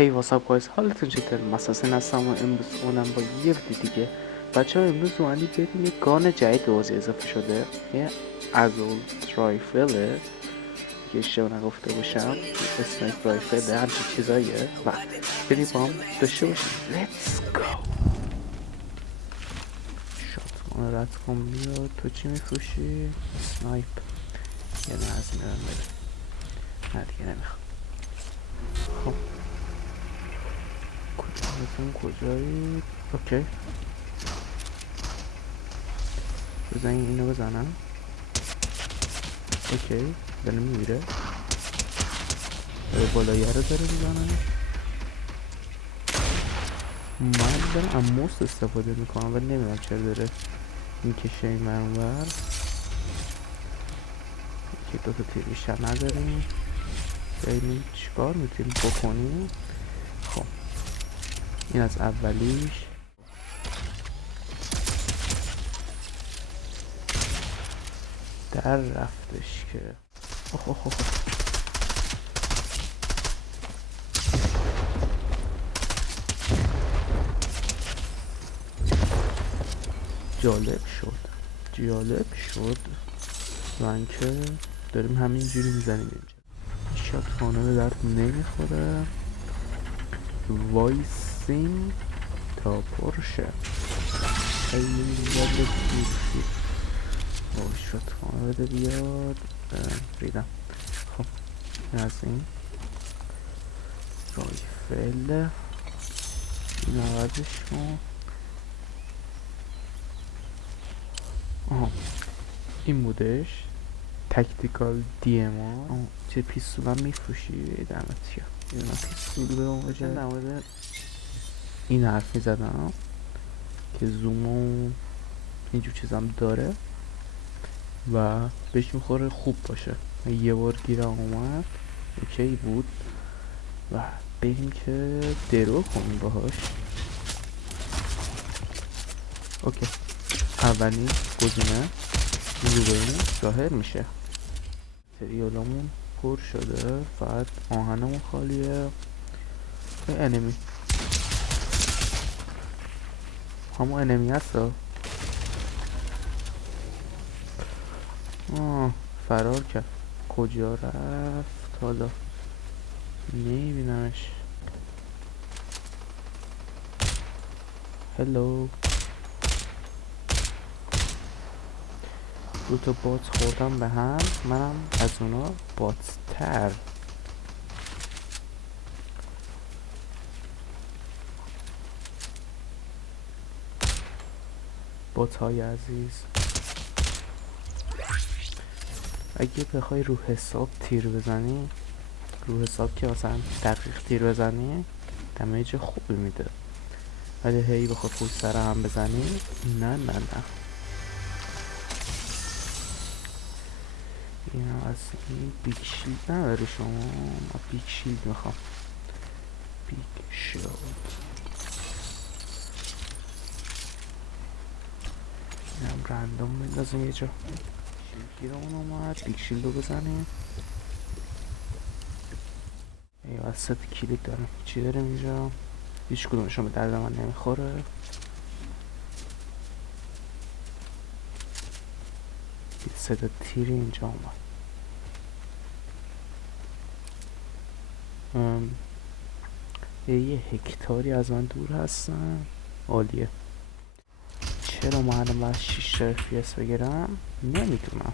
هی واساب گایز حالتون چطور؟ مساسین هستم و امروز اونم با یه ویدیو دیگه. بچه ها امروز اومدی بریم یه گان جدید به بازی اضافه شده، یه ازولت رایفله که اشتباه نگفته باشم، اسنایپ رایفله همچین چیزاییه و بریم با هم داشته باشیم. لیتس گو. شاتگان رد کن بیا. تو چی میفروشی؟ اسنایپ. یه نه از این برم بده. نه دیگه نمیخوام. خب کدومتون کجایی؟ اوکی بزنین اینو بزنم. اوکی داره میمیره. بالایه رو داره میزنه. من دارم اموست استفاده میکنم ولی نمیدونم چرا داره میکشه این منور. که دوتا تیر بیشتر نداریم. ببینیم چیکار میتونیم بکنیم. خب این از اولیش. در رفتش که اوه. جالب شد من که داریم همینجوری میزنیم اینجا. شات خانه به درد نمیخوره. وایسیم تا پرشه. خیلی زیاد دور شد. شات خانه بده بیاد. ریدم. خب این از این رایفل این عوضش کن. آها این بودش تکتیکال دی ام آر. چه پیستول هم میفروشی؟ دمت گرم. یه پیستول به مواجه در مورد این حرف میزدم که زوم و اینجور چیزام داره و بهش میخوره خوب باشه. یه بار گیرم اومد اوکی بود و بریم که درو کنیم باهاش. اوکی اولین گزینه روبرین ظاهر میشه. تریالمون پر شده فقط آهنمون خالیه. انمی همون انمی هستا. فرار کرد. کجا رفت حالا نمیبینمش. هلو دوتا بات خوردم به هم. منم از اونا باتتر. بات های عزیز اگه بخوای رو حساب تیر بزنی، رو حساب که مثلا دقیق تیر بزنی دمیج خوبی میده، ولی هی بخوای پول سر هم بزنی نه. این هم از این بیگ شیلد نداری شما؟ ما بیگ شیلد میخوام. بیگ شیلد این هم رندوم بندازیم یه جا. شیلگیرمون اومد. بیگ شیلد رو بزنیم. ای وسط کلید دارم. چی داریم اینجا؟ هیچ کدومشون به درد من نمیخوره. صدا تیری اینجا اومد. یه هکتاری از من دور هستن. عالیه. چرا ما الان باید 6 FPS بگیرم؟ نمیدونم.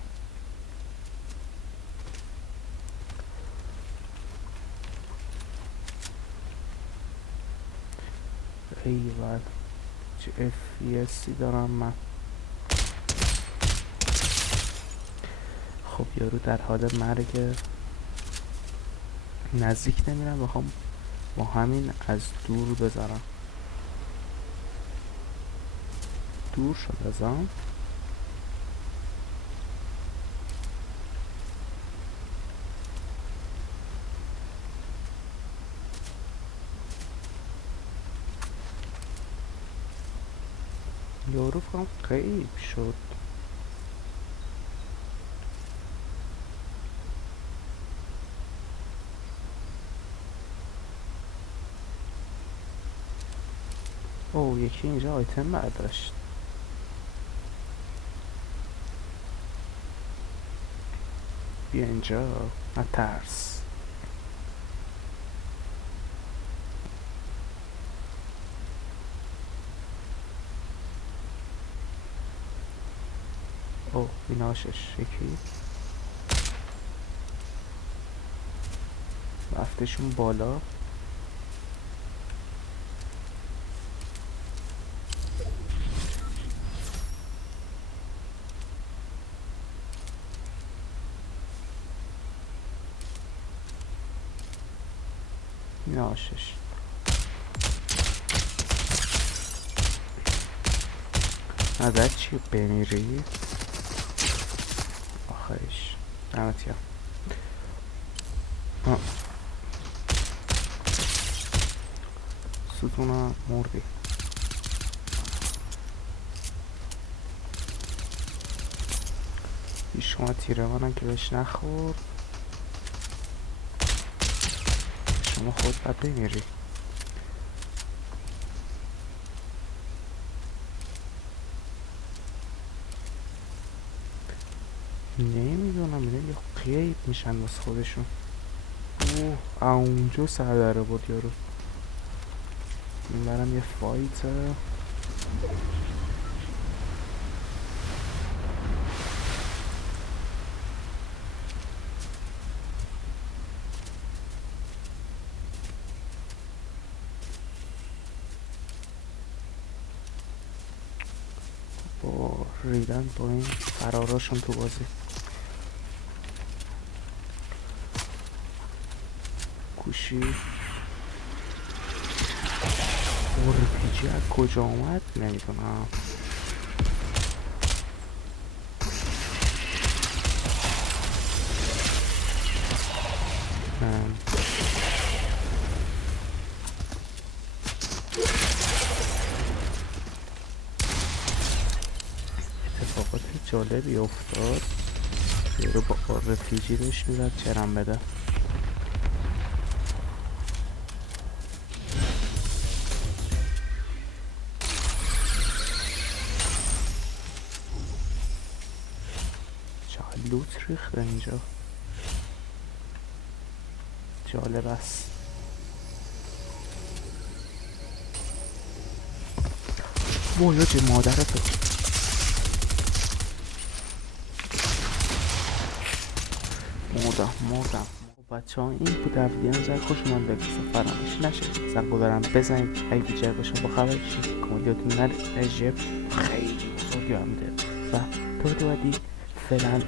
ایول چه FPS دارم من. خب یارو در حال مرگ. نزدیک نمیرم بخوام با همین از دور بزنم. دور شد ازم. یارو فهم غیب شد. او یکی اینجا آیتم برداشت. بیا اینجا، نترس. او بیناشش یکی رفتشون بالا. بیناشش نظر چی بمیری؟ آخرش دمت گرم. ستونا مردی. شما تیره منم که بهش نخورد، شما خود باید بمیری. نمیدونم میدونم یه قیب میشن واسه خودشون. اوه اونجا سردره بود یارو. این برم یه فایته. با ریدن با این فراراشون تو بازی. کوشی RPG از کجا اومد نمیدونم. اتفاقات جالبی افتاد. یه رو با RPG داشت میزد چرم بده. لوت ریخته اینجا. جالب است. وای مادرتو. مردم. بچه ها این بود ویدیو. نظر خوش من بگذار فراموش نشه زنگو برم بزنید اگه بیجر باشم با خبر شید کمدیاتون نرجب خیلی بزرگی هم ده و تو رو بعدی فعلا